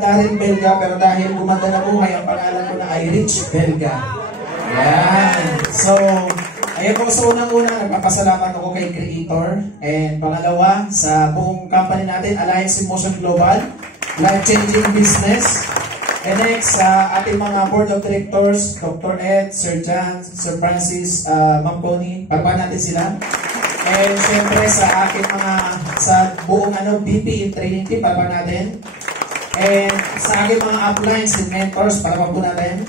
Darren Belga, pero dahil gumanda na buhay, ang pangalan ko na ay Rich Belga. Yan. So, ayan po, sa unang-una, nagpapasalamat ako kay Creator. And pangalawa, sa buong company natin, Alliance in Motion Global, life-changing business. And next, sa ating mga board of directors, Dr. Ed, Sir John, Sir Francis, Ma'am Connie, pagpahan natin sila. And syempre sa aking sa buong VP in training team, pagpahan natin. And sa aking mga uplines and mentors, pagpahan po natin.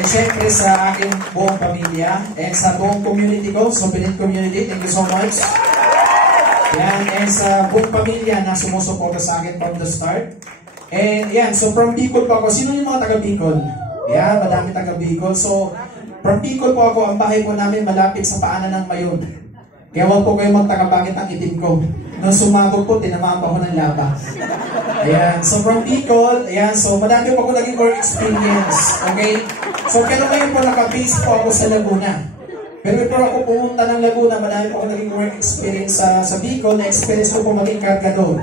And syempre sa aking buong pamilya, and sa buong community ko, Sobilin Community, thank you so much. Yan, and sa buong pamilya na sumusuporta sa akin from the start. And yan, so from Bicol po ako. Sino yung mga taga Bicol? Yan, madami taga Bicol. So, from Bicol po ako, ang bahay po namin malapit sa paanan ng Mayon. Kaya huwag po kayo magtaka bakit ang itim ko. Nung sumabog po, tinamaan pa ko ng laba. Ayan, so from Bicol, ayan, so madami po ako naging work experience. Okay? So, pero ngayon po nakabase po ako sa Laguna. Pero before ako pumunta ng Laguna, madami po ako naging work experience sa Bicol. Na-experience ko po maging kargador.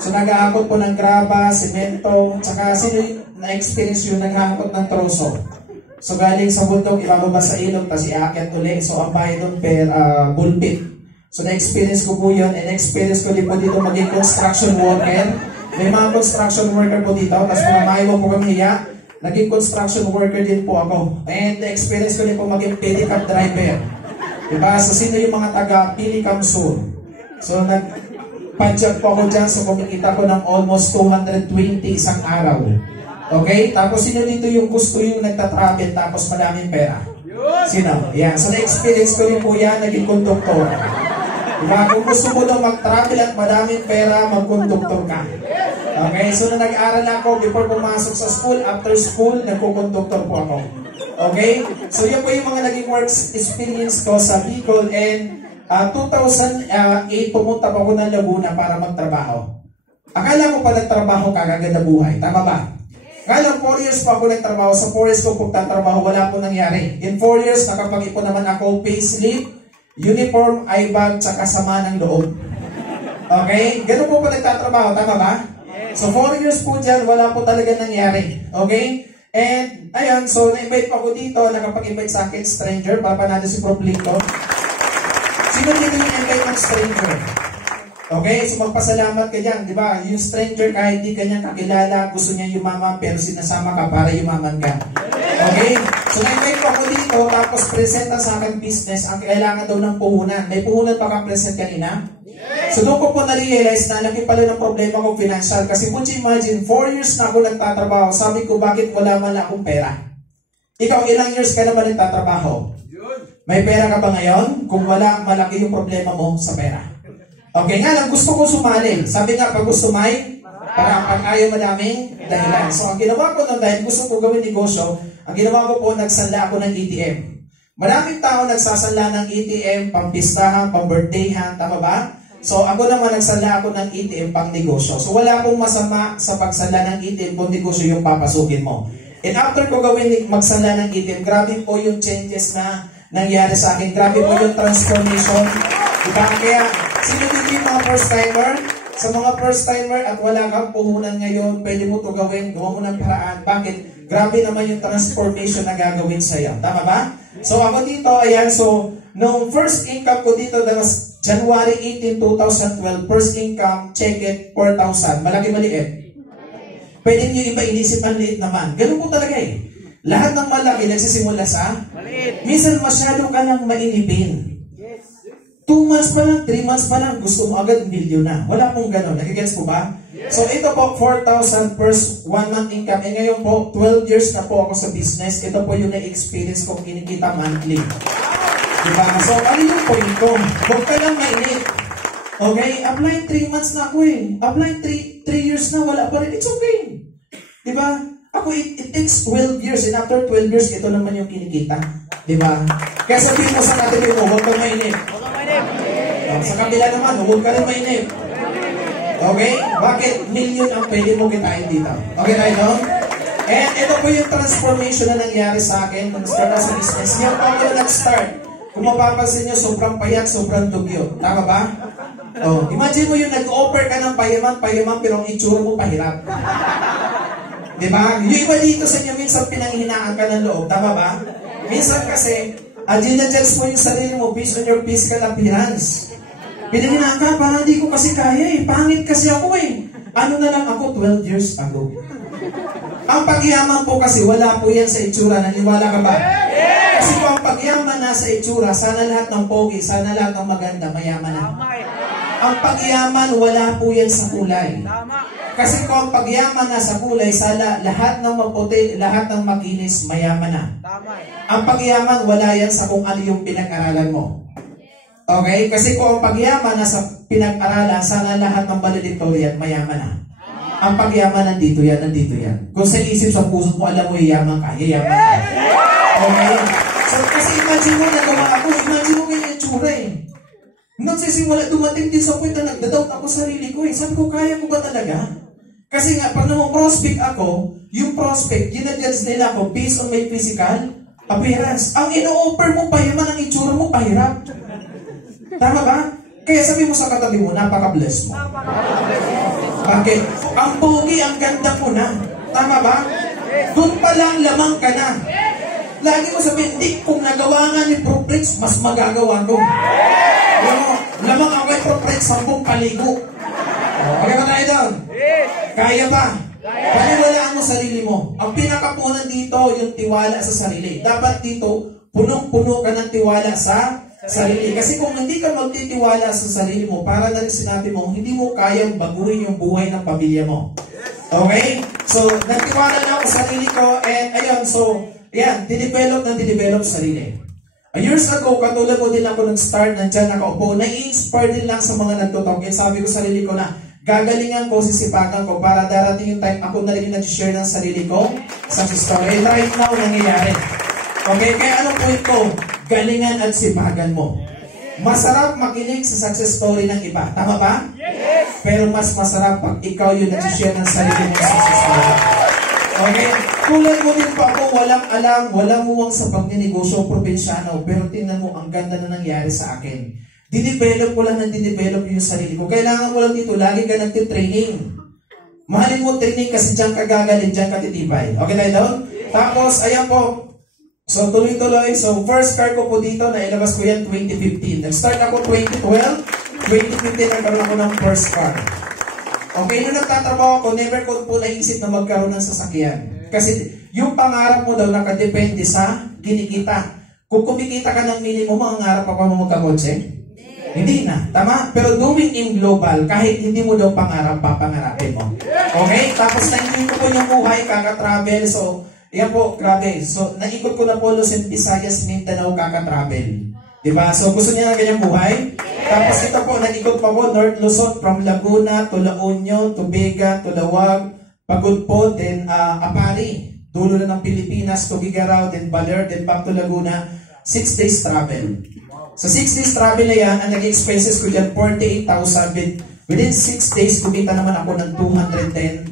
So, nag-aakot po ng graba, semento, tsaka sino na-experience yung nag-aakot ng troso. So, galing sa bundok, ibababa sa ilog, tapos iakyat ulit. So, ang bahay doon per bullpit. So, na-experience ko po yun. And na-experience ko din po dito maging construction worker. May mga construction worker po dito. Tapos kung maiwan po kami hiya, naging construction worker din po ako. And na-experience ko din po maging pedicab driver. Diba? So, sino yung mga taga Pilicam Sur? So, nag-padjak po ako dyan. So, kumikita ko ng almost 220 isang araw. Okay? Tapos, sino dito yung gusto yung nagtatravel tapos madaming pera? Sino? Yan. So, na-experience ko rin po yan. Naging konduktor. Diba? Kung gusto mo daw mag-travel at madaming pera, mag-konduktor ka. Okay? So, nung nag-aaral ako, before pumasok sa school, after school, nagkukonduktor po ako. Okay? So, yan po yung mga naging works experience ko sa Bicol. And 2008, pumunta pa ako ng Laguna para magtrabaho. Akala ko pa nagtrabaho kagaganda buhay. Tama ba? Kaya 4 years pa ako nagtrabaho. Sa 4 years ko pagtatrabaho, wala po nangyari. In 4 years, nakapag-ipon naman ako payslip, uniform, i-bag, tsaka sama ng loob. Okay? Ganun po pa nagtatrabaho. Tama ba? So 4 years po dyan, wala po talaga nangyari. Okay? And, ayun, so na-invite pa ako dito, nakapag-invite sa akin, stranger, papa natin si Prof. Lincoln. Sino dito yung invite ng stranger? Okay, so magpasalamat ka dyan, di ba? Yung stranger, kahit di ka niya kakilala, gusto niya yumaman, pero sinasama ka para yumaman ka. Okay? So, na-invite ko ako dito, tapos presenta sa akin business, ang kailangan daw ng puhunan. May puhunan pa kang present kanina? So, doon ko po na-realize na laki pala ng problema ko financial. Kasi kung imagine, 4 years na ako nagtatrabaho, sabi ko, bakit wala man akong pera? Ikaw, ilang years ka na ba nagtatrabaho? May pera ka ba ngayon? Kung wala, malaki yung problema mo sa pera. Okay nga lang, gusto ko sumali. Sabi nga, pag gusto may, para pag ayaw madaming dahilan. So, ang ginawa ko nun, dahil gusto ko gawin negosyo, ang ginawa ko po, nagsanla ako ng ATM. Maraming tao nagsasanla ng ATM, pang-pistahan, pang-birthdayhan, tama ba? So, ako naman nagsanla ako ng ATM pang negosyo. So, wala akong masama sa pagsanla ng ATM kung negosyo yung papasukin mo. And after ko gawin magsanla ng ATM, grabe po yung changes na nangyari sa akin. Grabe po yung transformation. Diba? Kaya, sino dito yung mga first timer? Sa mga first timer at wala kang puhunan ngayon, pwede mo ito gawin, gawa mo ng paraan. Bakit? Grabe naman yung transformation na gagawin sa'yo. Tama ba? So ako dito, ayan, so, nung first income ko dito, that was January 18, 2012, first income, check it, 4,000. Malaki maliit. Pwede nyo iba inisip ang liit naman. Ganun po talaga eh. Lahat ng malaki nagsisimula sa maliit. Minsan masyado ka nang mainipin. 2 months pa lang, 3 months pa lang, gusto mo agad milyon na. Wala pong gano'n. Nagigets po ba? So ito po, 4,000 per 1 month income. E ngayon po, 12 years na po ako sa business. Ito po yung na-experience kong kinikita monthly. Diba? So ano yung point ko? Huwag ka lang mainit. Okay? Apply 3 months na ako eh. Apply 3 years na, wala pa rin. It's okay. Diba? Ako, it takes 12 years. And after 12 years, ito naman yung kinikita. Diba? Kaya sabihin mo sa natin mo, huwag kang mainit. Sa kabila naman, huwag ka rin mainip. Okay? Bakit? Million ang pwede mo kitain dito. Okay tayo, no? And ito po yung transformation na nangyari sa akin nung start sa business. Ngayon pa ako nag-start. Kung mapapansin nyo, sobrang payat, sobrang tugyo. Tama ba? Oh, imagine mo yung nag-offer ka ng payaman, pero ang itsura mo pahirap. Diba? Yung iba dito sa inyo, minsan pinanghinaan ka ng loob. Tama ba? Minsan kasi, ginadjudge mo yung sarili mo based on your physical appearance. Pinanghinaan ka, parang hindi ko kasi kaya eh. Pangit kasi ako eh. Ano na lang ako 12 years ago. Ang pagyaman po kasi, wala po yan sa itsura. Naniwala ka ba? Kasi kung ang pagyaman nasa itsura, sana lahat ng pogi, sana lahat ng maganda, mayaman na. Ang pagyaman, wala po yan sa kulay. Kasi kung ang pagyaman nasa kulay, sana lahat ng maputi, lahat ng makinis, mayaman na. Ang pagyaman, wala yan sa kung ano yung pinag-aralan mo. Okay? Kasi kung ang pagyaman nasa pinag-aralan, sana lahat ng valedictorian, mayaman na. Ang pagyaman, nandito yan, nandito yan. Kung sa isip, sa puso mo, alam mo, yayaman ka, yayaman ka. Okay? So, kasi imagine mo, nagawa ako, imagine mo yung itsura eh. Nagsisimula, dumating din sa point na nagdadoubt ako sarili ko eh. Sabi ko, kaya ko ba talaga? Kasi nga, pag prospect ako, yung prospect, ginadjudge nila ako based on my physical appearance. Ang ino-offer mo, payaman, ang itsura mo, pahirap. Tama ba? Kaya sabi mo sa katabi mo, napaka-bless mo. Bakit? Ang pogi, ang ganda mo na. Tama ba? Doon pa lang lamang ka na. Lagi mo sabihin, di, kung nagawa nga ni Proprex, mas magagawa ko. Alam mo, lamang ako kay Proprex, 10 paligo. Okay ba tayo doon? Kaya ba? Paniwalaan mo sarili mo. Ang pinakapunan dito, yung tiwala sa sarili. Dapat dito, punong-puno ka ng tiwala sa sarili. Kasi kung hindi ka magtitiwala sa sarili mo, para na rin sinabi mo, hindi mo kayang baguhin yung buhay ng pamilya mo. Okay? So, nagtiwala na ako sa sarili ko, and ayun, so, yan, didevelop sarili. Years ago, katulad ko din ako nag-start, nandyan nakaupo, na-inspire din lang sa mga nagtutok. And sabi ko sa sarili ko na, gagalingan ko, sisipagan ko, para darating yung time, ako na rin nag-share ng sarili ko sa story. And right now, nangyayari. Okay, kaya anong point ko? Galingan at sipagan mo. Masarap makinig sa success story ng iba. Tama ba? Yes! Pero mas masarap pag ikaw yung nag-share ng sarili mong success story. Okay? Tulad mo din pa ako, walang alam, walang muwang sa pagninegosyo, probinsyano, pero tingnan mo, ang ganda na nangyari sa akin. Didevelop ko lang ng didevelop yung sarili ko. Kailangan mo lang dito, lagi ka nagtitraining. Mahalin mo training kasi dyan ka gagaling, dyan ka titibay. Okay tayo doon? Tapos, ayan po, so tuloy-tuloy. So, first car ko po dito, nailabas ko yan 2015. Nag-start ako 2012, 2015 nagkaroon ako ng first car. Okay, nung nagtatrabaho ako, never ko po naisip na magkaroon ng sasakyan. Kasi yung pangarap mo daw nakadepende sa kinikita. Kung kumikita ka ng minimum, mangarap pa mo magkakotse? Hindi na. Tama? Pero doing in global, kahit hindi mo daw pangarap, papangarapin mo. Okay? Tapos naikot ko yung buhay, kaka-travel. So, yan po, grabe. So, naikot ko na po Luzon, Visayas, Mindanao, kaka-travel. Diba? So, gusto niya na ganyang buhay? Tapos ito po, naikot pa po, North Luzon, from Laguna to La Union, to Vega, to Lawag, Pagod po, then Apari, dulo na ng Pilipinas, to Gigarao, then Baler, then back to Laguna, 6 days travel. Sa 6 days travel na yan, ang naging expenses ko dyan, 48,000. Within 6 days, kumita naman ako ng 210,000.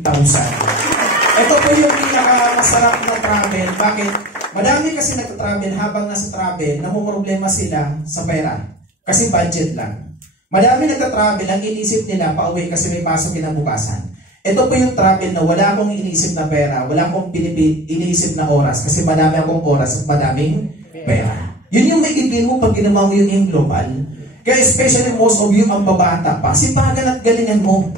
Ito po yung pinakamasarap na travel. Bakit? Madami kasi nagtatravel habang nasa travel, namumroblema sila sa pera. Kasi budget lang. Madami nagtatravel, ang inisip nila pauwi kasi may pasok kinabukasan. Ito po yung travel na wala akong inisip na pera, wala akong iniisip na oras kasi madami akong oras at madaming pera. Yun yung magiging mo pag ginawa mo yung in-global. Kaya especially most of you ang babata pa, sipagan at galingan mo.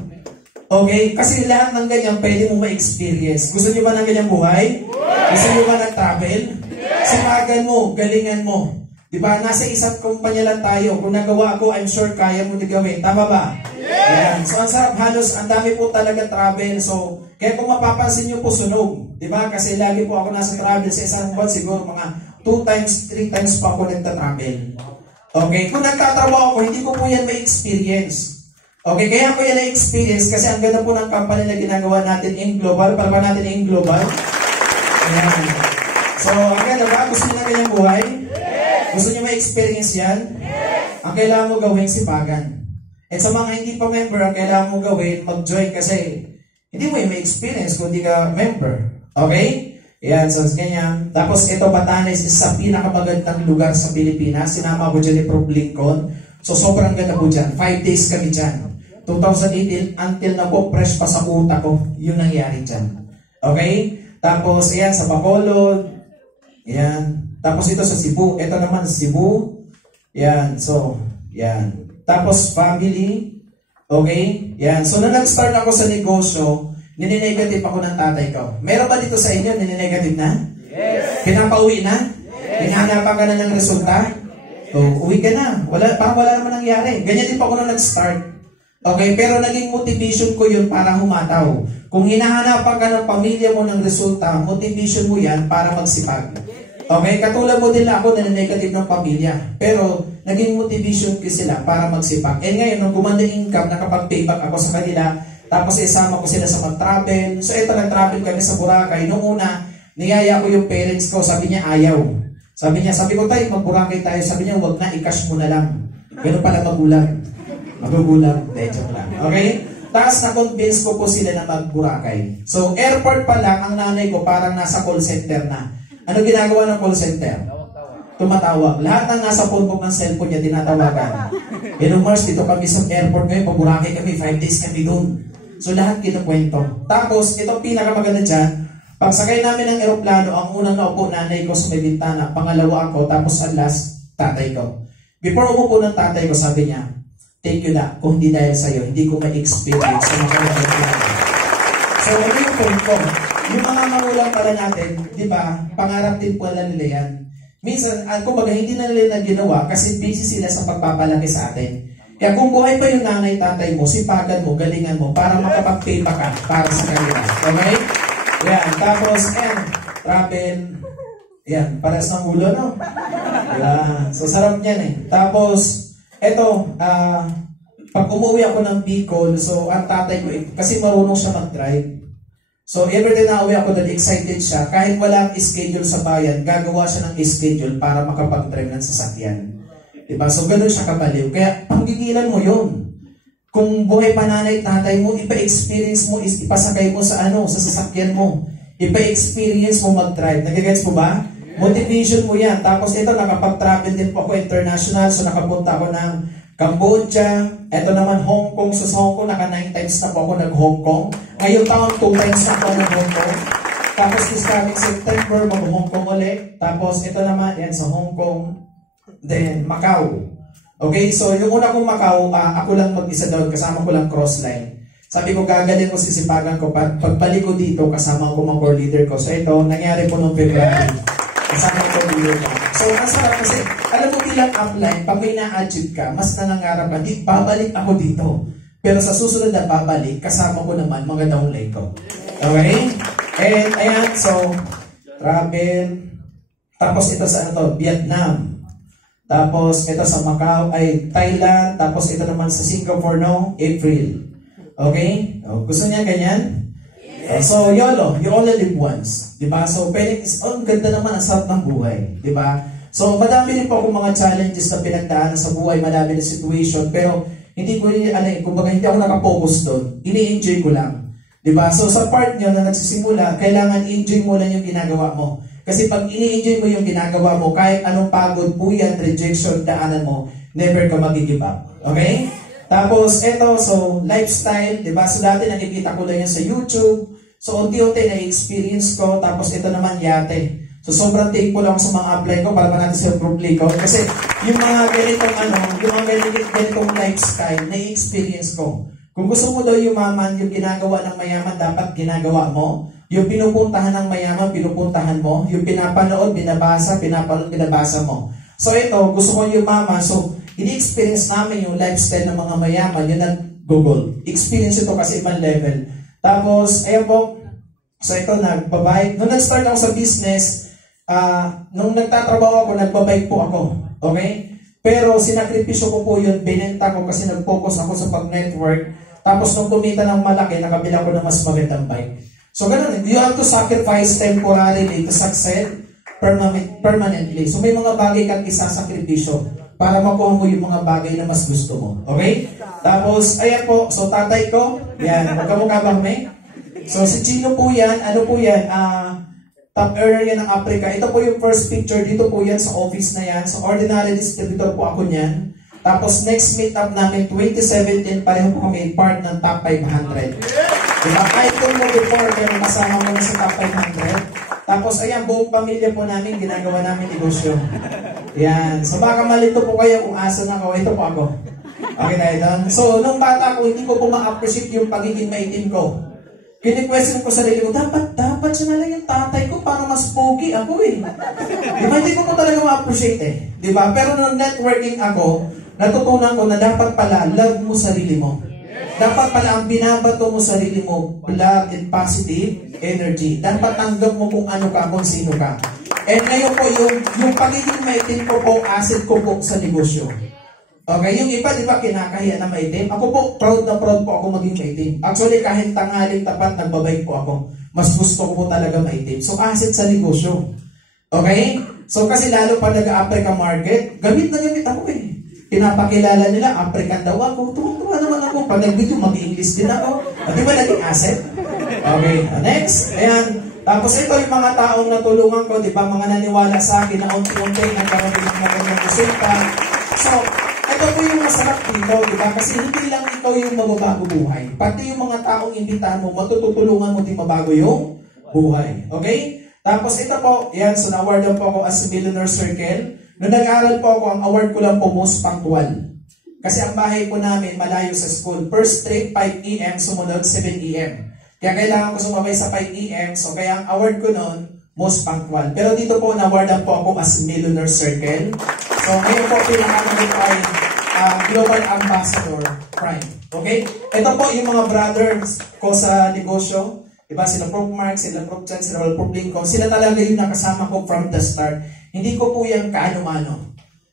Okay? Kasi lahat ng ganyan pwede mo ma-experience. Gusto niyo ba ng ganyang buhay? Gusto niyo ba ng travel? Sipagan mo, galingan mo. Diba? Nasa isang kumpanya lang tayo. Kung nagawa ko, I'm sure kaya mo na gawin. Tama ba? Yan. So, ang sarap halos, ang dami po talaga travel. So, kaya kung mapapansin nyo po, sunog. Diba? Kasi lagi po ako nasa travel sa isang buwan, siguro mga 2 times, 3 times pa ako nagta-travel. Okay? Kung nagtatrabaho ako, hindi ko po yan may experience. Okay? Kaya ko yan na experience kasi ang ganda po ng company na ginagawa natin in global. Para ba natin in global? Ayan. So, ang ganda ba? Gusto nyo na kanyang buhay? Gusto nyo may experience yan? Ang kailangan mo gawin, sipagan. At sa mga hindi pa member, ang kailangan mo gawin, mag-join kasi hindi mo yung may experience kung hindi ka member. Okay? Yan, so ganyan. Tapos ito, Batanes is sa pinakamagandang lugar sa Pilipinas. Sinama ko dyan ni Prof. Lincoln. So sobrang ganda po dyan. 5 days kami dyan. 2018 until na po, fresh pa sa utak ko. Yun nangyari dyan. Okay? Tapos, ayan, sa Bacolod. Ayan. Tapos ito sa Cebu. Ito naman sa Cebu. Ayan. So, ayan. Tapos, family. Okay? Ayan. So, nung nag-start ako sa negosyo, nininegative ako ng tatay ko. Meron ba dito sa inyo, nininegative na? Yes. Pinapauwi na? Yes. Hinahanapan ka na ng resulta? So, uwi ka na. Parang wala naman nangyari. Ganyan din pa ako nung nag-start. Okay, pero naging motivation ko yun para humataw. Kung hinahanapan ka ng pamilya mo ng resulta, motivation mo yan para magsipag. Okay, katulad mo din ako na negative ng pamilya. Pero naging motivation ko sila para magsipag. And ngayon, nung gumanda income, nakapag-payback ako sa kanila, tapos isama ko sila sa mag-travel. So ito, nag-travel kami sa Boracay. Noong una, niyaya ko yung parents ko, sabi niya ayaw. Sabi ko tayo, mag-Boracay tayo. Sabi niya, wag na, i-cash mo na lang. Ganun pala magulang. Magugulang. Joke lang. Okay? Tapos na-convince ko po sila na mag-Boracay. So, airport pa lang, ang nanay ko parang nasa call center na. Ano ginagawa ng call center? Tumatawag. Lahat ng nasa phone book ng cellphone niya, tinatawagan. Mars, dito kami sa airport ngayon, pag-Boracay kami, 5 days kami doon. So, lahat kinukwento. Tapos, ito pinakamaganda dyan, pag sakay namin ng eroplano, ang unang naupo nanay ko sa may bintana, pangalawa ako, tapos ang last, tatay ko. Before umupo ng tatay ko, sabi niya, thank you na, kung hindi dahil sa'yo, hindi ko ma-experience sa mga kailangan. So, ano yung point ko? Yung mga magulang pala natin, di ba, pangarap din po nila yan. Minsan, kumbaga, hindi na nila ginawa kasi busy sila sa pagpapalaki sa atin. Kaya kung buhay pa yung nanay, tatay mo, sipagan mo, galingan mo, para makapag-payback ka para sa kanila. Okay? Yan, tapos, travel. Yan, pares ng ulo, no? Yan. So, sarap niyan eh. Tapos, eto, pag umuwi ako ng Bicol, so, ang tatay ko, kasi marunong siya mag-drive. So, every day na uwi ako doon, excited siya. Kahit walang schedule sa bayan, gagawa siya ng schedule para makapag-drive ng sasakyan. Diba? So, ganun siya kabaliw. Kaya, panggigilan mo yun. Kung buhay pa nanay at tatay mo, ipa-experience mo, ipasakay mo sa sa sasakyan mo. Ipa-experience mo mag-drive. Nagigets mo ba? Motivation mo yan. Tapos ito, nakapag-travel din po ako international. So nakapunta ako ng Cambodia. Ito naman Hong Kong. So sa Hong Kong, naka 9 times na po ako nag-Hong Kong. Ngayong taon, 2 times na ako nag-Hong Kong. Tapos this coming September, mag-Hong Kong ulit. Tapos ito naman, yan sa Hong Kong. Then Macau. Okay, so yung una kong Macau, ako lang mag-isa doon, kasama ko lang crossline. Sabi ko, gagaling ko, sisipagan ko, pagbalik ko dito, kasama ko mga core leader ko. So ito, nangyari po noong February. Kasama ko leader ko. So, ang sarap kasi, alam mo bilang upline, pag may na-achieve ka, mas nangangarap ka, babalik ako dito. Pero sa susunod na babalik, kasama ko naman mga downline ko. Okay? And ayan, so, travel. Tapos ito sa Vietnam. Tapos, ito sa Macau, ay Thailand. Tapos, ito naman sa Singapore, no? April. Okay? Gusto niya ganyan? Yes. So, YOLO, you only live once. Diba? So, ang ganda naman ang sarap ng buhay. Diba? So, madami din po akong mga challenges na pinagdaanan sa buhay, madami din situation, pero hindi ko rin, kumbaga hindi ako nakapokus doon. Ini-enjoy ko lang. Diba? So, sa part nyo na nagsisimula, kailangan enjoy mo lang yung ginagawa mo. Kasi pag ini-enjoy mo yung ginagawa mo, kahit anong pagod, puyat, rejection, daanan mo, never ka mag-give up. Okay? Tapos, eto, so, lifestyle, diba? So, dati nakikita ko lang yan sa YouTube. So, unti-unti na-experience ko. Tapos, ito naman yate. So, sobrang thankful ako sa mga upline ko para ba natin self-proof ko. Kasi, yung mga ganitong lifestyle, na-experience ko. Kung gusto mo daw yumaman, yung ginagawa ng mayaman, dapat ginagawa mo. Yung pinupuntahan ng mayaman, pinupuntahan mo. Yung pinapanood, binabasa, binabasa mo. So ito, gusto ko yumaman. So, ini-experience namin yung lifestyle ng mga mayaman. Yun ang Google. Experience ito kasi ibang level. Tapos, ayun po. So ito, nagbabike. Nung nag-start ako sa business, nung nagtatrabaho ako, nagbabike po ako. Okay? Pero sinakripisyo ko po yun. Binenta ko kasi nag-focus ako sa pag-network. Tapos nung kumita ng malaki, nakabila ko ng mas magandang bike. So, ganun. You have to sacrifice temporarily to succeed permanently. So, may mga bagay kang isasakripisyo para makuha mo yung mga bagay na mas gusto mo. Okay? Tapos, ayan po. So, tatay ko. Yan. Magkamukha ba kami? So, si Chino po yan. Ano po yan? Top earner yan ng Africa. Ito po yung first picture. Dito po yan sa office na yan. So, ordinary distributor po ako niyan. Tapos, next meet up namin, 2017, pareho po kami part ng top 500. Diba? Idol mo before, pero kasama mo na sa top 500. Tapos, ayan, buong pamilya po namin, ginagawa namin negosyo. Yan. So, baka malito po kayo kung asa na ako. Ito po ako. Okay tayo doon? So, nung bata ko, hindi ko po ma-appreciate yung pagiging maitim ko. Kini-question ko sarili ko, dapat siya na lang yung tatay ko para mas pogi ako eh. Diba, hindi ko po talaga ma-appreciate eh. Diba? Pero nung networking ako, natutunan ko na dapat pala, love mo sarili mo. Dapat pala ang binabato mo sarili mo, love and positive energy. Dapat tanggap mo kung ano ka, kung sino ka. And ngayon po, yung pagiging maitim ko po, asset ko po sa negosyo. Okay, yung iba, di ba, kinakahiya na maitim? Ako po, proud na proud po ako maging maitim. Actually, kahit tanghaling tapat, nagbabike po ako. Mas gusto ko po talaga maitim. So, asset sa negosyo. Okay? So, kasi lalo pa nag-Africa market, gamit na gamit ako eh. Pinapakilala nila, African daw ako. Tuwa naman ako. Pag nag-video, mag-English din ako. At di ba naging asset? Okay, next. Ayan. Tapos ito yung mga taong natulungan ko, di ba, mga naniwala sa akin na unti-unti nagkaroon ng magandang resulta. So, ito po yung masarap dito, di ba? Kasi hindi lang ikaw yung mababago buhay. Pati yung mga taong imbitahan mo, matutulungan mo din mabago yung buhay. Okay? Tapos ito po, yan, so na-awardan po ako as Millionaire Circle. Noong nag-aaral po ako, ang award ko lang po most punctual. Kasi ang bahay po namin malayo sa school. First trip, 5 AM, sumunod 7 AM. Kaya kailangan ko sumabay sa 5 AM, so kaya ang award ko noon, most punctual. Pero dito po, na-awardan po ako as Millionaire Circle. So, ngayon po, pinakaman ko ay Global Ambassador Prime. Okay? Ito po yung mga brothers ko sa negosyo. Diba? Sila Prof. Mark, sila Prof. Chan, sila Prof. Lincoln. Sila talaga yung nakasama ko from the start. Hindi ko po yan kaano-mano.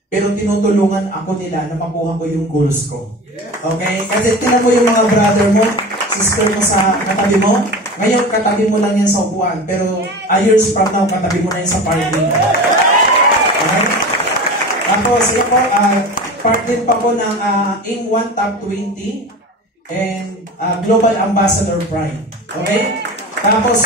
Pero tinutulungan ako nila na makuha ko yung goals ko. Okay? Kasi tinan mo yung mga brother mo, sister mo sa katabi mo. Ngayon, katabi mo lang yan sa upuan. Pero years from now, katabi mo na yan sa party. Okay? Tapos, yun po, part din pa po ng AIM 1 Top 20 and Global Ambassador Prime. Okay? Tapos,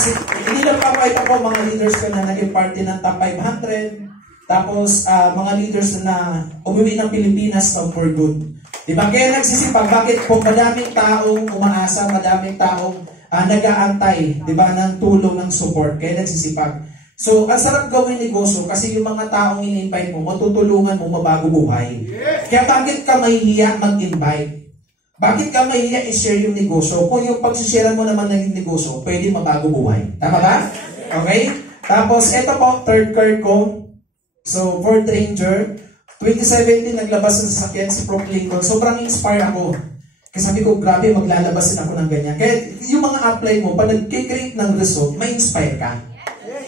hindi lang pa ito po mga leaders ko na naging party ng Top 500. Tapos, mga leaders na umuwi ng Pilipinas for good. Diba? Kaya nagsisipag, bakit po madaming taong umaasa, madaming taong nag-aantay, diba, ng tulong, ng support. Kaya nagsisipag. So, ang sarap gawin negosyo kasi yung mga taong in-invite mo, matutulungan mo mabago buhay. Kaya bakit ka mahihiya mag-invite? Bakit ka mahihiya i-share yung negosyo? Kung yung pag-share mo naman ng negosyo, pwede mabago buhay. Tama ba? Okay? Tapos, ito po, third card ko. So, Ford Ranger. 2017, naglabas ng sasakyan si Prof. Lincoln. Sobrang inspire ako. Kasi sabi ko, grabe, maglalabasin ako ng ganyan. Kaya yung mga apply mo, pag nag-create ng result, may inspire ka.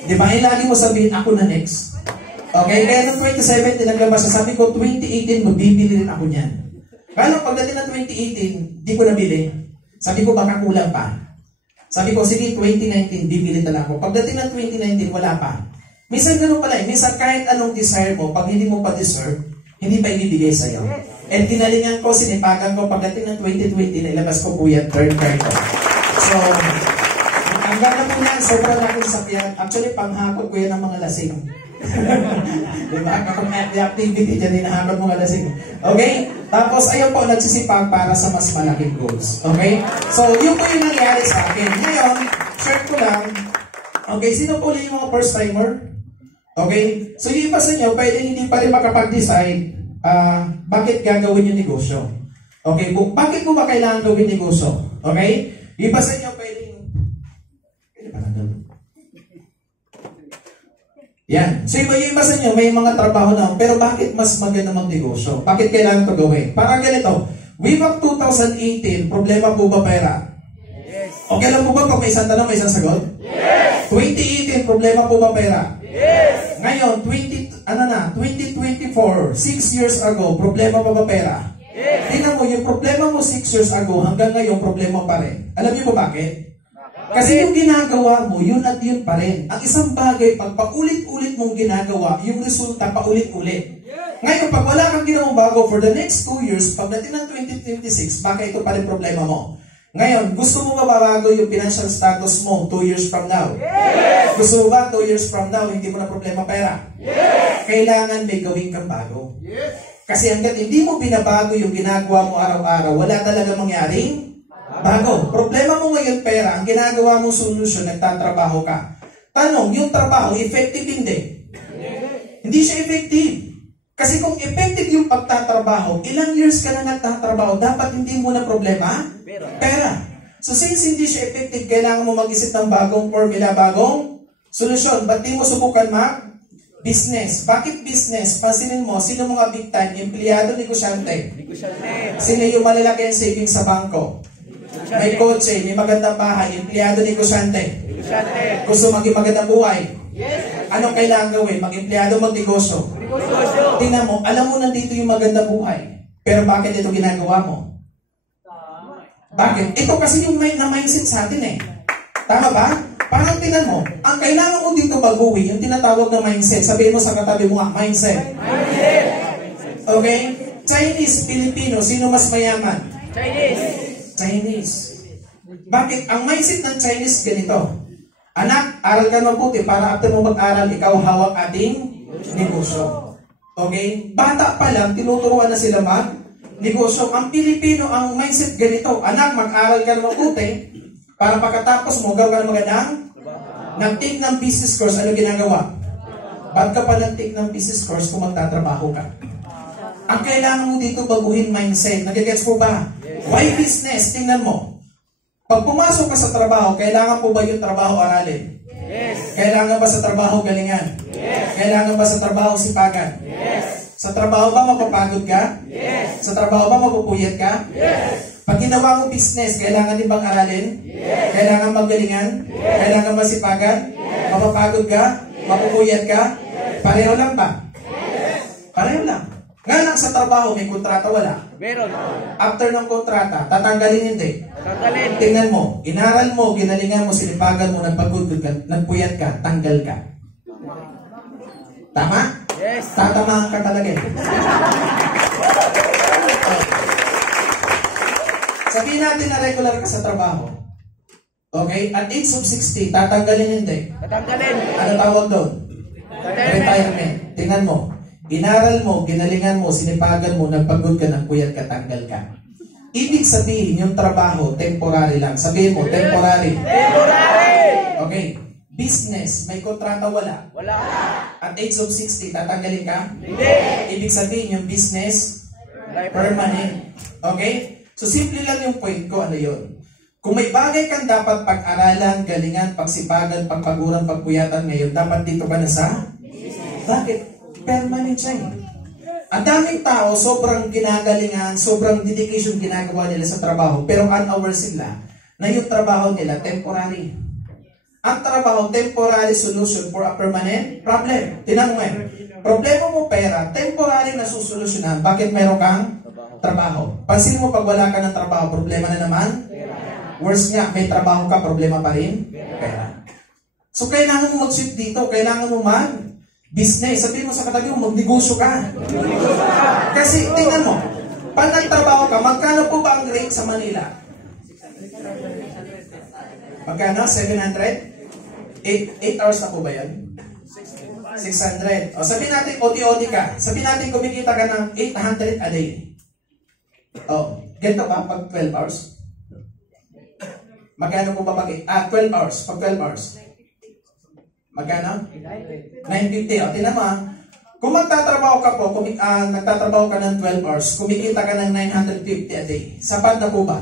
Di ba? Lagi mo sabihin, ako na next. Okay? Kaya noong 2017, naglabas siya. Sabi ko, 2018, magbibili rin ako niyan. Kaya pagdating ng 2018, di ko nabili. Sabi ko, baka kulang pa. Sabi ko, sige, 2019, bibili talaga ako. Pagdating ng 2019, wala pa. Minsan ganun pala eh. Minsan kahit anong desire mo, pag hindi mo pa deserve, hindi pa ibibigay sa'yo. And kinalingan ko, sinipagan ko, pagdating ng 2020, nilabas ko po yan, third card ko. So, ang ganda po yan, sobrang laking sakyan. Actually, panghakot ko yan ng mga lasing. Diba? Kapag may activity dyan, hinahakot mga lasing. Okay? Tapos, ayun po, nagsisipag para sa mas malaking goals. Okay? So, yun po yung nangyari sa akin. Ngayon, share ko lang. Okay, sino po yung mga first timer? Okay? So, yung iba sa inyo, pwede hindi pa rin makapag-decide bakit gagawin yung negosyo. Okay? Bakit mo ba kailangan gawin negosyo? Okay? Yung iba sa inyo, pwede yan. So, yung iba sa inyo, may mga trabaho na, pero bakit mas maganda mag-negosyo? Bakit kailangan ito gawin? Parang ganito, way back 2018, problema po ba pera? Yes. Okay lang po ba pag may isang tanong, may isang sagot? Yes. 2018, problema po ba pera? Yes. Ngayon, 2024, 6 years ago, problema pa ba pera? Yes. Tingnan mo, yung problema mo 6 years ago, hanggang ngayon, problema pa rin. Alam niyo po bakit? Kasi yung ginagawa mo, yun at yun pa rin. Ang isang bagay, pag paulit-ulit mong ginagawa, yung resulta paulit-ulit. Ngayon, pag wala kang ginawang bago for the next 2 years, pagdating ng 2026, baka ito pa rin problema mo. Ngayon, gusto mo ba mabago yung financial status mo 2 years from now? Yes! Gusto mo ba 2 years from now, hindi mo na problema pera? Yes! Kailangan may gawin kang bago. Yes! Kasi hanggat hindi mo binabago yung ginagawa mo araw-araw, wala talaga mangyaring Bago. Problema mo ngayon pera, ang ginagawa mong solusyon, nagtatrabaho ka. Tanong, yung trabaho, effective hindi? Hindi siya effective. Kasi kung effective yung pagtatrabaho, ilang years ka na nagtatrabaho, dapat hindi mo na problema? Pera. So since hindi siya effective, kailangan mo mag-isip ng bagong formula, bagong solusyon. Ba't di mo subukan business? Bakit business? Pansinin mo, sino mga big time? Empleyado, negosyante. Sino yung malalaki ang savings sa bangko? May kotse, may magandang bahay, empleyado, negosyante. Gusto maging magandang buhay. Anong kailangan gawin? Mag-empleyado, magnegosyo. Tingnan mo, alam mo nandito yung magandang buhay. Pero bakit ito ginagawa mo? Bakit? Ito kasi yung mindset sa atin eh. Tama ba? Parang tingnan mo, ang kailangan mo dito baguhin, yung tinatawag na mindset. Sabihin mo sa katabi mo nga, mindset. Okay? Chinese, Filipino, sino mas mayaman? Chinese. Bakit? Ang mindset ng Chinese ganito. Anak, aral ka mabuti para after mo mag-aral, ikaw hawak ating negosyo. Okay? Bata pa lang, tinuturuan na sila mag-negosyo. Ang Pilipino, ang mindset ganito. Anak, mag-aral ka mabuti para pagkatapos mo, gawin ka na magandang nag-take ng business course. Ano ginagawa? Ba't ka pa nag-take ng business course kung magtatrabaho ka? Ang kailangan mo dito baguhin mindset. Nagigets po ba? Why business? Tingnan mo. Pag pumasok ka sa trabaho, kailangan po ba yung trabaho aralin? Yes. Kailangan ba sa trabaho galingan? Yes. Kailangan ba sa trabaho sipagan? Yes. Sa trabaho ba mapapagod ka? Yes. Sa trabaho ba mapupuyat ka? Yes. Pag ginawa mo business, kailangan din bang aralin? Yes. Kailangan magalingan? Yes. Kailangan ba sipagan? Yes. Mapapagod ka? Yes. Mapupuyat ka? Yes. Pareho lang ba? Yes. Pareho lang. Nga lang sa trabaho, may kontrata, wala? Meron. After ng kontrata, tatanggalin hindi? Tatanggalin. Tingnan mo, inaral mo, ginalingan mo, sinipagan mo, nagpagod ka, nagpuyat ka, tanggal ka. Tama? Yes. Tatamaan ka talaga. Sabihin natin na regular ka sa trabaho. Okay? At age of 60, tatanggalin hindi? Tatanggalin. Ano tawag doon? Retirement. Tingnan mo. Inaral mo, ginalingan mo, sinipagan mo, nagpagod ka, nagpuyat ka, tanggal ka. Ibig sabihin, yung trabaho, temporary lang. Sabihin mo, temporary. Temporary! Okay. Business, may kontrata, wala? Wala. At age of 60, tatanggalin ka? Hindi. Ibig sabihin, yung business, permanent. Okay? So, simple lang yung point ko, ano yun? Kung may bagay kang dapat pag-aralan, galingan, pagsipagan, pagpaguran, pagpuyatan ngayon, dapat dito ka na sa? Bakit? Permanent siya. Ang daming tao, sobrang ginagalingan, sobrang dedication ginagawa nila sa trabaho, pero unaware sila na yung trabaho nila temporary. Ang trabaho, temporary solution for a permanent problem. Tinanong mo yan. Problema mo pera, temporary na susolusyonan. Bakit meron kang trabaho? Pansin mo pag wala ka ng trabaho, problema na naman? Worse nga, may trabaho ka, problema pa rin? Pera. So kailangan mo mag-shift dito, kailangan mo business. Sabihin mo sa katabi mo, magnegosyo ka. Kasi, tingnan mo, pag nagtrabaho ka, magkano po ba ang rate sa Manila? Magkano? 700? 8 hours na po ba yan? 600. O, sabihin natin, OT-OT ka. Sabihin natin, kumikita ka ng 800 a day. O, ganito ba pag 12 hours? Magkano po ba pag 12 hours? Pag 12 hours? Magkano? 950. O, tinan mo kung magtatrabaho ka po, nagtatrabaho ka ng 12 hours, kumikita ka ng 950 a day. Sapat na po ba?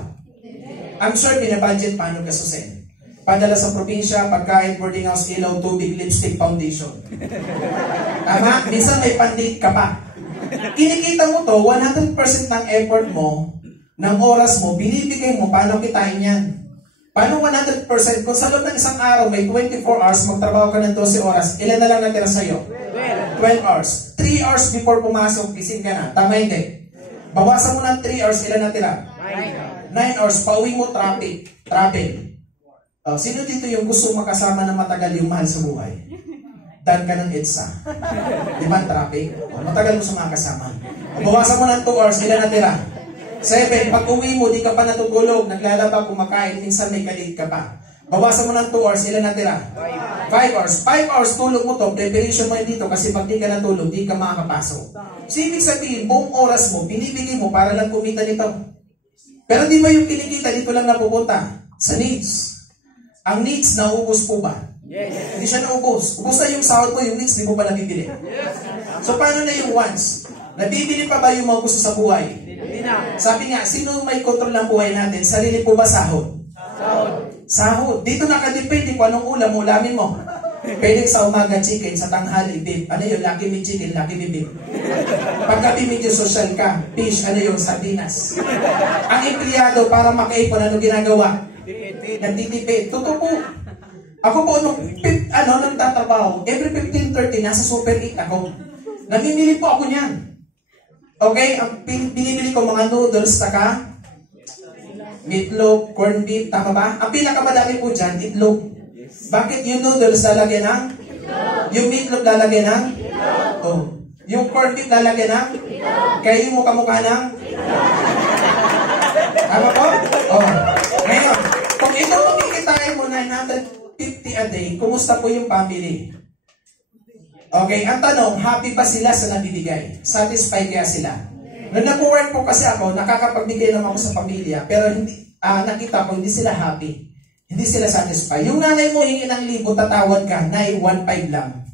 I'm sure binabudget paano gasusin. Padala sa probinsya, pagkain, boarding house, ilaw, tubig, lipstick, foundation. Tama? Minsan may pandate ka pa. Kinikita mo to, 100% ng effort mo, ng oras mo, binibigay mo, paano kitain yan? Paano 100%? Kung sa loob ng isang araw, may 24 hours, magtrabaho ka ng 12 oras, ilan na lang natira sa'yo? 12 hours. 3 hours before pumasok, gising ka na. Tama hindi? Bawasan mo ng 3 hours, ilan natira? 9 hours. Pauwi mo, traffic. Sino dito yung gusto makasama na matagal yung mahal sa buhay? Dan ka ng EDSA. Di ba traffic? Matagal mo sa mga kasama. Bawasan mo ng 2 hours, ilan natira? 7, pag uwi mo, di ka pa natutulog, naglalaba, kumakain, minsan may kalit ka pa. Bawasan mo ng 2 hours, ilan natira? 5 hours. 5 hours tulog mo to, preparation mo dito kasi pag di ka natulog, di ka makakapasok. So, ibig sabihin, buong oras mo, binibigay mo para lang kumita nito. Pero di ba yung kinikita dito lang napupunta? Sa needs. Ang needs, naubos po ba? Yes. Hindi siya naubos. Ubus na yung sahod mo, yung needs, di mo pa nabibili. So paano na yung wants? Nabibili pa ba yung mga gusto sa buhay? Hindi na. Sabi nga, sino may kontrol ng buhay natin? Sarili po ba sahod? Sahod. Sahod. Dito nakadepende kung anong ulam mo, ulamin mo. Pwede sa umaga chicken, sa tanghali beef. Ano yun? Lucky me chicken, lucky me beef. Paggabi medyo social ka, fish, ano yun? Sardinas. Ang empleyado para makaipon, ano ginagawa? Nagtitipid. Totoo po. Ako po, nung nagtatrabaho, every 15:30, nasa Super 8 ako. Namimili po ako niyan. Okay? Ang binibili ko mga noodles, saka meatloaf, corned beef, tama ba? Ang pinakamadami po dyan, itlog. Bakit yung noodles lalagyan ng? Yung meatloaf lalagyan ng? Oh. Yung corned beef lalagyan ng? Kaya yung mukha-mukha ng? Tama po? Oh. Ngayon, kung ikaw kumikitain mo 950 a day, kumusta po yung family? Okay, ang tanong, happy pa sila sa nabibigay? Satisfied kaya sila? Nung nag-work po kasi ako, nakakapagbigay naman ako sa pamilya, pero hindi, nakita ko, hindi sila happy. Hindi sila satisfied. Yung nanay mo hingi ng 1,000, tatawad ka, 1,500 lang.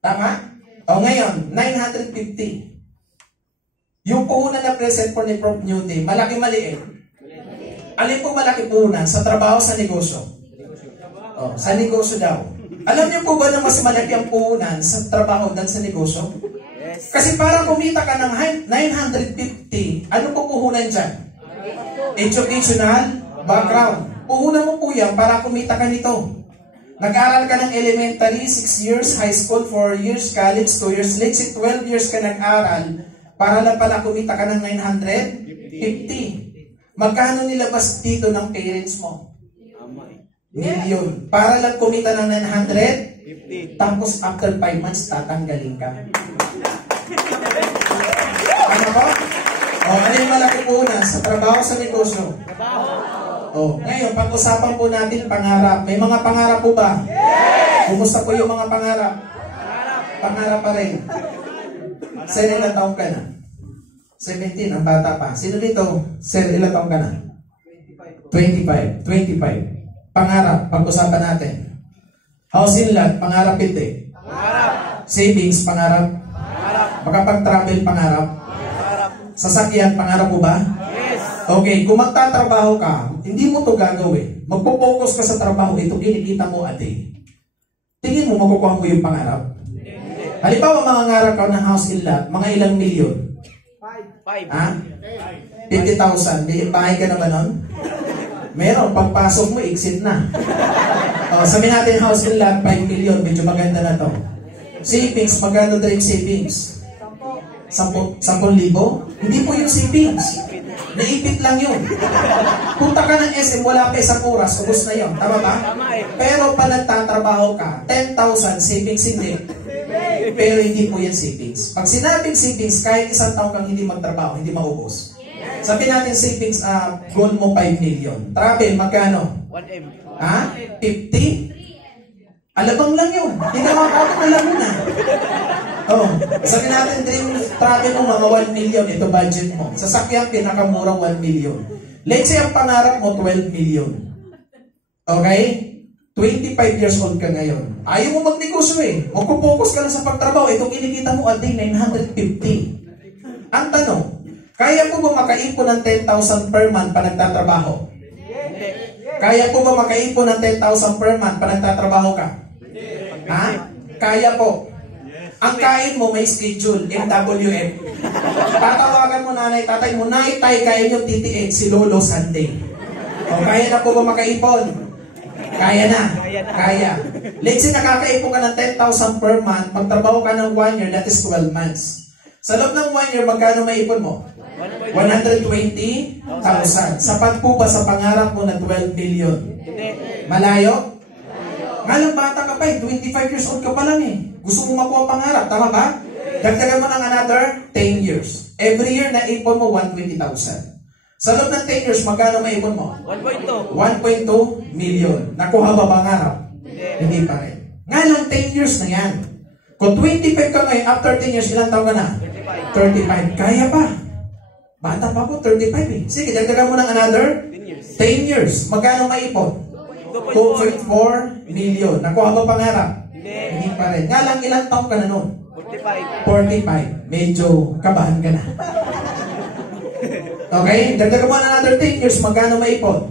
Tama? O ngayon, 950. Yung puhunan na present po ni Prof. Newty, malaki maliit. Alin po malaki puhunan? Sa trabaho, sa negosyo? O, sa negosyo daw. Alam niyo po ba na mas malaki ang puhunan sa trabaho dan sa negosyo? Yes. Kasi para kumita ka ng 950, ano po puhunan dyan? Educational background. Puhunan mo po yan para kumita ka nito. Nag-aral ka ng elementary, 6 years, high school, 4 years, college, 2 years, let's say 12 years ka nag-aral para lang pala kumita ka ng 950. Magkano nilabas dito ng parents mo? Million. Para lang kumita ng 950. Tapos after 5 months, tatanggalin ka. Ano po? O, ano yung malaki po na? Sa trabaho, sa negosyo? O, ngayon, pag-usapan po natin pangarap. May mga pangarap po ba? Yes! Kumusta po yung mga pangarap? Pangarap pa rin. Sir, ilang taong ka na? 17, ang bata pa. Sino dito? Sir, ilang taong ka na? 25. 25. Pangarap, pag-usapan natin. Housing lot, pangarap hindi. Pangarap. Savings, pangarap. Pangarap. Makapag-travel, pangarap. Pangarap. Sasakyan, pangarap mo ba? Yes. Okay, kung magtatrabaho ka, hindi mo to gagawin. Magpo-focus ka sa trabaho, ito kinikita mo ate. Tingin mo, makukuha mo yung pangarap? Halimbawa, mangangarap ka ng house in lot, mga ilang milyon? 5. Ha? 50,000. Bahay ka na ba nun? Meron, pagpasok mo, exit na. O, sabi natin house in lot, 5 million. Medyo maganda na to. Savings, magkano direct savings? 10,000? Hindi po yung savings. Naipit lang yun. Punta ka ng SM, wala pa isang oras, ubos na yun. Tama ba? Pero pag nagtatrabaho ka, 10,000 savings hindi. Pero hindi po yan savings. Pag sinabing savings, kahit isang taong kang hindi magtrabaho, hindi maubos. Sabi natin savings, goal mo 5 million. Travel, magkano? 1M. Ha? 50? Alabang lang yun. Tinawag na lang muna. Oh, sabi natin dream travel mo mga 1 million. Ito budget mo. Sasakyan, pinakamurang 1 million. Let's say ang pangarap mo 12 million. Okay? 25 years old ka ngayon. Ayaw mo magnegosyo eh. Magpo-focus ka lang sa pagtrabaho. Ito kinikita mo a day, 950. Ang tanong, kaya po ba makaipon ng 10,000 per month pa nagtatrabaho? Kaya po ba makaipon ng 10,000 per month pa nagtatrabaho ka? Ha? Kaya po. Ang kain mo may schedule, MWF. Tatawagan mo nanay, tatay mo, nay, tay, kaya nyo titiid si Lolo Sunday. O, kaya na po ba makaipon? Kaya na. Kaya. Let's say nakakaipon ka ng 10,000 per month, magtrabaho ka ng 1 year, that is 12 months. Sa loob ng 1 year, magkano maipon mo? 120,000. Sapat po ba sa pangarap mo na 12 million? Malayo? Ngalang bata ka pa eh, 25 years old ka pa lang eh. Gusto mo makuha pangarap, tama ba? Dagdagan mo ng another 10 years. Every year na ipon mo 120,000. Sa loob ng 10 years, magkano maipon mo? 1.2 million. Nakuha ba pangarap? Hindi pa rin. Ngalang 10 years na yan. Kung 25 ka ngayon, after 10 years, ilang taon ka na? 35. Kaya pa. Bata pa ako, 35 eh. Sige, dagdagan mo ng another 10 years. 10 years. Magkano maipon? 2.4 million. Nakuha ba pangarap? Hindi pa rin. Nga lang, ilang taon ka na nun? 45. 45. Medyo kabahan ka na. Okay? Dagdagan mo ng another 10 years. Magkano maipon?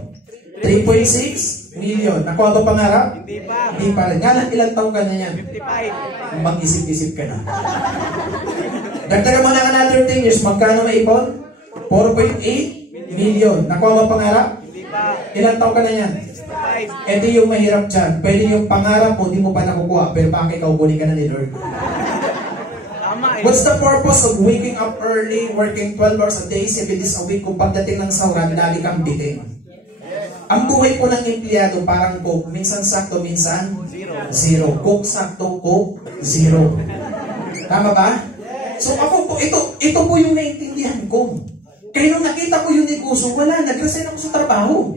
3.6 million. Nakuha ba pangarap? Hindi pa. Hindi pa rin. Nga lang, ilang taon ka na yan? 55. Mag-isip-isip ka na. Dagdagan mo ng another 10 years. Magkano maipon? 4.8 million. Nakuha ba pangarap? Hindi pa. Ilang taon ka na yan? 65. Ito yung mahirap dyan. Pwede yung pangarap mo, di mo pa nakukuha. Pero bakit ikaw ka na ni Lord? Tama eh. What's the purpose of waking up early, working 12 hours a day, 7 days a week, kung pagdating ng sauran, lagi kang bitin? Ang buhay ko ng empleyado, parang Coke. Minsan sakto, minsan zero. Coke sakto, Coke zero. Tama ba? So ako po, ito po yung naintindihan ko. Kaya nung nakita ko yung negosyo, wala, nag-resign ako sa trabaho.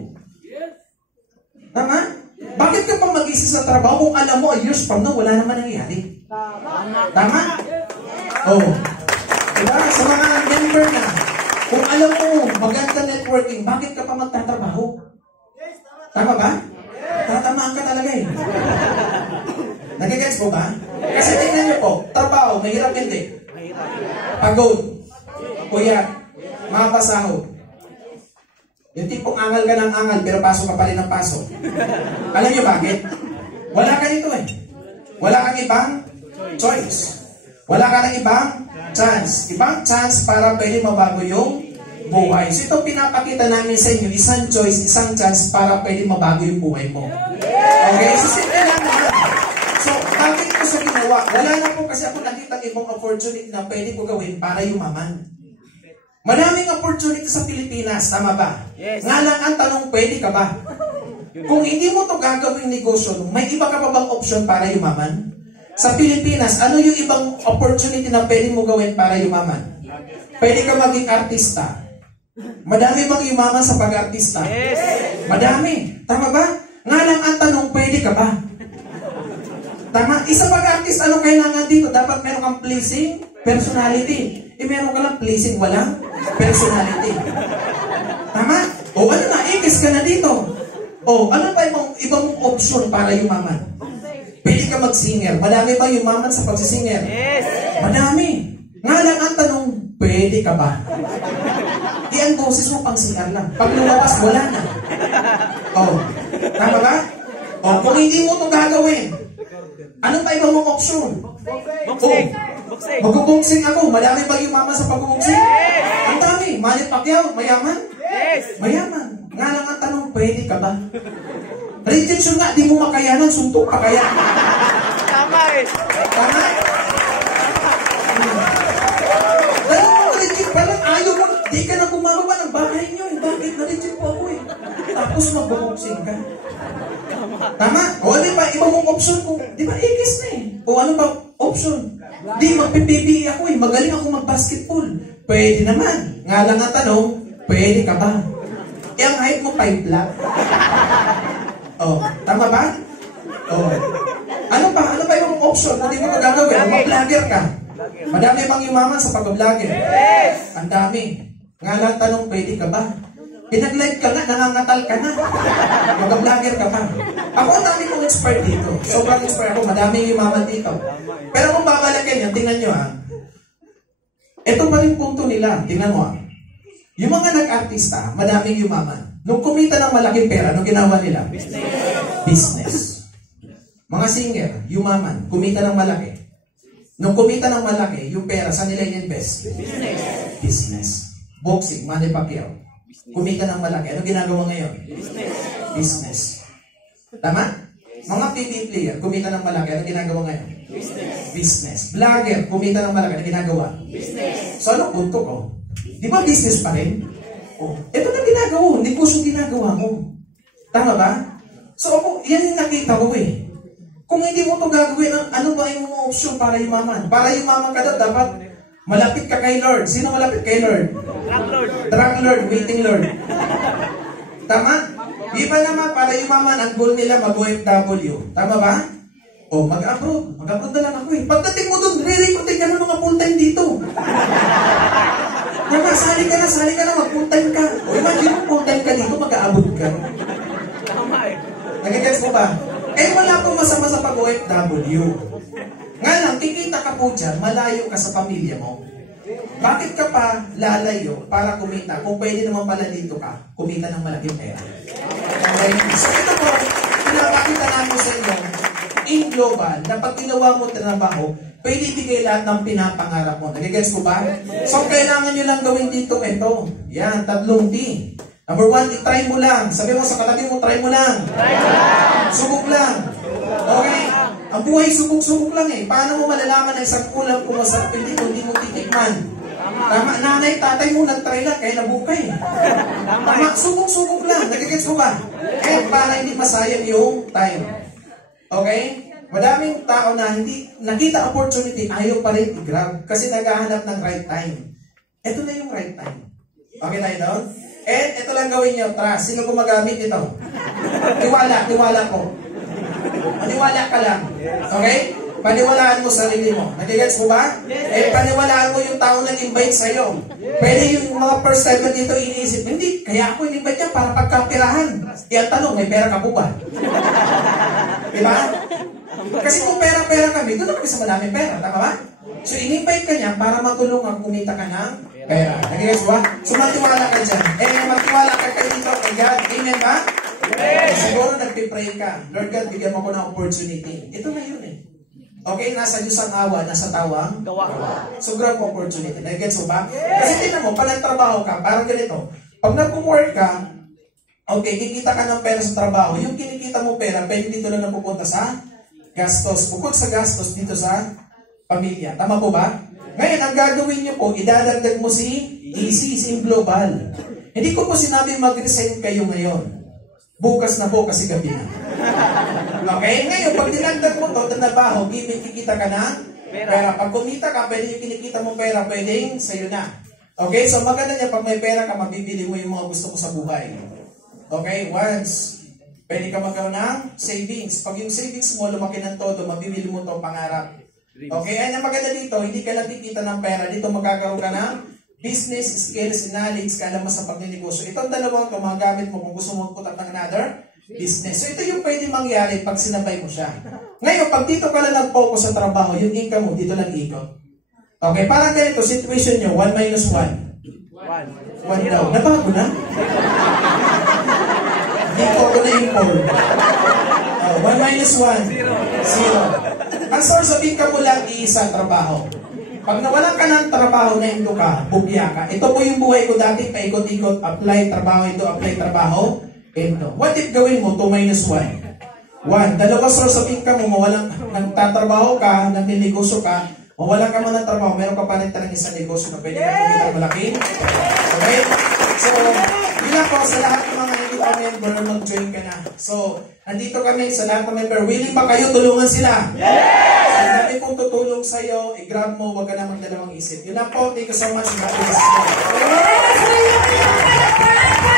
Tama? Bakit ka pa mag-isip sa trabaho kung alam mo, years from now, wala naman nangyayari? Tama? Oh. Diba? Sa mga member na, kung alam mo, maganda networking, bakit ka pa magtatrabaho? Tama ba? Tatamaan ka talaga eh. Nagigets po ba? Kasi tingnan niyo po, trabaho, mahirap hindi. Pagod. Kuya, mga pasahod. Yung tipong angal ka ng angal, pero pasok ka pa rin ng pasok. Alam niyo bakit? Wala ka nito eh. Wala kang ibang choice. Wala ka ng ibang chance. Ibang chance para pwede mabago yung buhay. So ito pinapakita namin sa inyo, isang choice, isang chance para pwede mabago yung buhay mo. Okay? So simple lang naman. So, bakit ko sa ginawa? Wala na po kasi ako nakita ibang opportunity na pwede ko gawin para yumaman. Maraming opportunity sa Pilipinas, tama ba? Yes. Nga lang ang tanong, pwede ka ba? Kung hindi mo to gagawing negosyo, may iba ka pa bang option para yumaman? Sa Pilipinas, ano yung ibang opportunity na pwede mo gawin para yumaman? Pwede ka maging artista. Madami bang yumaman sa pag-artista? Yes. Madami. Tama ba? Nga lang ang tanong, pwede ka ba? Tama? Isa pag-artist, ano kailangan dito? Dapat meron kang pleasing personality. Meron ka lang pleasing, walang personality. Tama? O ano na, ikis ka na dito. O ano pa ibang option para yumaman? Pwede ka mag-singer. Madami ba yumaman sa pag-singer? Yes. Madami. Nga lang ang tanong, pwede ka ba? Di ang boses mo pang singer lang. Pag lumabas, wala na. O, tama ba? O, kung hindi mo ito gagawin, ano pa ibang mong option? Boxing. Boxing. Magbuboxing ako. Madami ba yumaman sa pagbuboxing? Yes. Ang dami. Manny Pacquiao, mayaman? Yes. Mayaman. Nga lang ang tanong, pwede ka ba? Rejection nga, di mo makayanan, suntok pa kaya. Tama eh. Tama? Dahil mo reject pa lang, ayaw mo, di ka na bumababa ng bahay niyo. Bakit na-reject po ako eh? Tapos magbuboxing ka. Tama? O di ba, iba mong option ko. Di ba, ikis na eh. O ano ba option? Di, magpipibi ako eh. Magaling ako mag-basketball. Pwede naman. Nga lang ang tanong, pwede ka ba? Eh, ang height mo 5 black. O, tama ba? O. Ano pa yung option? Kung di mo magagawin, mag-vlogger ka. Madami bang yumaman sa pag-vlogger? Yes. Ang dami. Nga lang tanong, pwede ka ba? Pinag-live ka na, nangangatal ka na. Mag-vlogger ka pa. Ako ang dami kong expert dito. Sobrang expert ako. Madaming yumaman dito. Pero kung babalakin yan, tingnan nyo ha. Ito pa rin punto nila. Tingnan mo ha. Yung mga nag-artista, madaming yumaman. Nung kumita ng malaking pera, anong ginawa nila? Business. Mga singer, yumaman. Kumita ng malaki. Nung kumita ng malaki, yung pera, saan nila in-invest? Business. Boxing, Manny Pacquiao. Kumita ng malaki. Ano ginagawa ngayon? Business. Tama? Mga TV player, kumita ng malaki. Ano ginagawa ngayon? Business. Vlogger, kumita ng malaki. Ano ginagawa? Business. So ano punto ko? Di ba business pa rin? Oh, ito na ginagawa. Negosyo ginagawa mo. Tama ba? So ako, yan yung nakita ko eh. Kung hindi mo ito gagawin, ano ba yung option para yumaman? Para yumaman ka daw, dapat malapit ka kay Lord. Sino malapit kay Lord? Drug Lord. Drug Lord, waiting Lord. Tama? Di ba naman para yumaman, ang goal nila mag-OFW. Tama ba? O, mag-abroad. Mag-abroad na lang ako eh. Pagdating mo doon, re-recruiting ka ng mga full-time dito. Sali ka na, mag-full time ka. O imagine mo, full time ka dito, mag-aabot ka. Tama eh. Nagigets mo ba? Eh, wala pong masama sa pag-OFW. Nga lang, kikita ka po dyan, malayo ka sa pamilya mo. Bakit ka pa lalayo para kumita? Kung pwede naman pala dito ka, kumita ng malaking pera. Okay? So ito po, pinapakita namin sa inyo, in global, na pag ginawa mo trabaho, pwede ibigay lahat ng pinapangarap mo. Nagigets ko ba? So kailangan nyo lang gawin dito ito. Yan, 3 T. Number 1, i-try mo lang. Sabi mo sa katabi mo, try mo lang. Subok lang. Okay? Ang buhay subok-subok lang eh. Paano mo malalaman na isang kulang kung masarap hindi mo titikman? Tama, nanay, tatay mo nag-try lang, kaya nabukay. Tama, subok-subok lang. Nagigets ko ba? Eh, para hindi masayang yung time. Okay? Madaming tao na hindi nakita opportunity, ayaw pa rin i-grab kasi naghahanap ng right time. Ito na yung right time. Okay tayo doon? Eh, ito lang gawin nyo. Trust. Sino gumagamit ito? Tiwala ko. Maniwala ka lang. Okay? Paniwalaan mo sarili mo. Nagigets mo ba? Eh, paniwalaan mo yung tao nag-invite sa'yo. Pwede yung mga first time na dito iniisip, hindi, kaya ako in-invite niya para pagkapirahan. Ang tanong, may pera ka po ba? Diba? Kasi kung pera-pera kami, doon na kami sa maraming pera. Tama ba? So, in-invite ka niya para matulungan kumita ka ng pera. Nagigets ba? So, matiwala ka dyan. Eh, matiwala ka kayo dito kay God. Amen ba? Siguro nagpipray ka. Lord God, bigyan mo ko ng opportunity. Ito na yun eh. Okay, nasa Diyos ang awa, nasa tawang gawa. So, grab mo opportunity. Nagigets mo ba? Kasi tingnan mo, pag nagtrabaho ka, parang ganito. Pag nag-work ka, okay, kikita ka ng pera sa trabaho. Yung kinikita mo pera, pwede dito lang napupunta sa gastos. Bukod sa gastos, dito sa pamilya. Tama po ba? Ngayon, ang gagawin nyo po, idadagdag mo si EC, si Global. Hindi ko po sinabi mag-resign kayo ngayon. Bukas na po kasi gabi na. Okay? Ngayon, pag dinagdag mo to, trabaho, kikita ka na pera. Pag kumita ka, pwede yung kinikita mo pera, pwedeng sa'yo na. Okay? So maganda niya, pag may pera ka, mabibili mo yung mga gusto mo sa buhay. Okay? Once, pwede ka magkaroon ng savings. Pag yung savings mo, lumaki ng todo, mabibili mo itong pangarap. Okay? Ang maganda dito, hindi ka lang kikita ng pera. Dito magkakaroon ka ng business skills, knowledge, kalaman sa pagninegosyo. Itong dalawang ito, magamit mo kung gusto mo put up ng another business. So ito yung pwede mangyari pag sinabay mo siya. Ngayon, pag dito ka lang nag-focus sa trabaho, yung income mo, dito lang ikot. Okay, parang ganito, situation nyo, 1 minus 1. 1 daw. Nabago na? Hindi ko na yung 4. 1 minus 1. 0. Ang source of income mo lang, iisa trabaho. Pag nawalan ka ng trabaho na ito ka, bugya ka. Ito po yung buhay ko dati, paikot-ikot, apply trabaho ito, apply trabaho ito. What if gawin mo 2 minus 1? 1. Dalawa source of income mo, mawalang nagtatrabaho ka, nagninegosyo ka, mawalan ka mo ng trabaho, meron ka pa rin talagang isang negosyo na pwede ka kumita malaking. Okay? So, yun ako sa lahat ng mga hindi pa member, mag-join ka na. So, nandito kami sa lahat ng member. Willing ba kayo tulungan sila? Yes! Ang dami kong tutulong sa'yo, i-grab mo, wag ka na magdalawang isip. Yun lang po. Thank you so much. God bless you.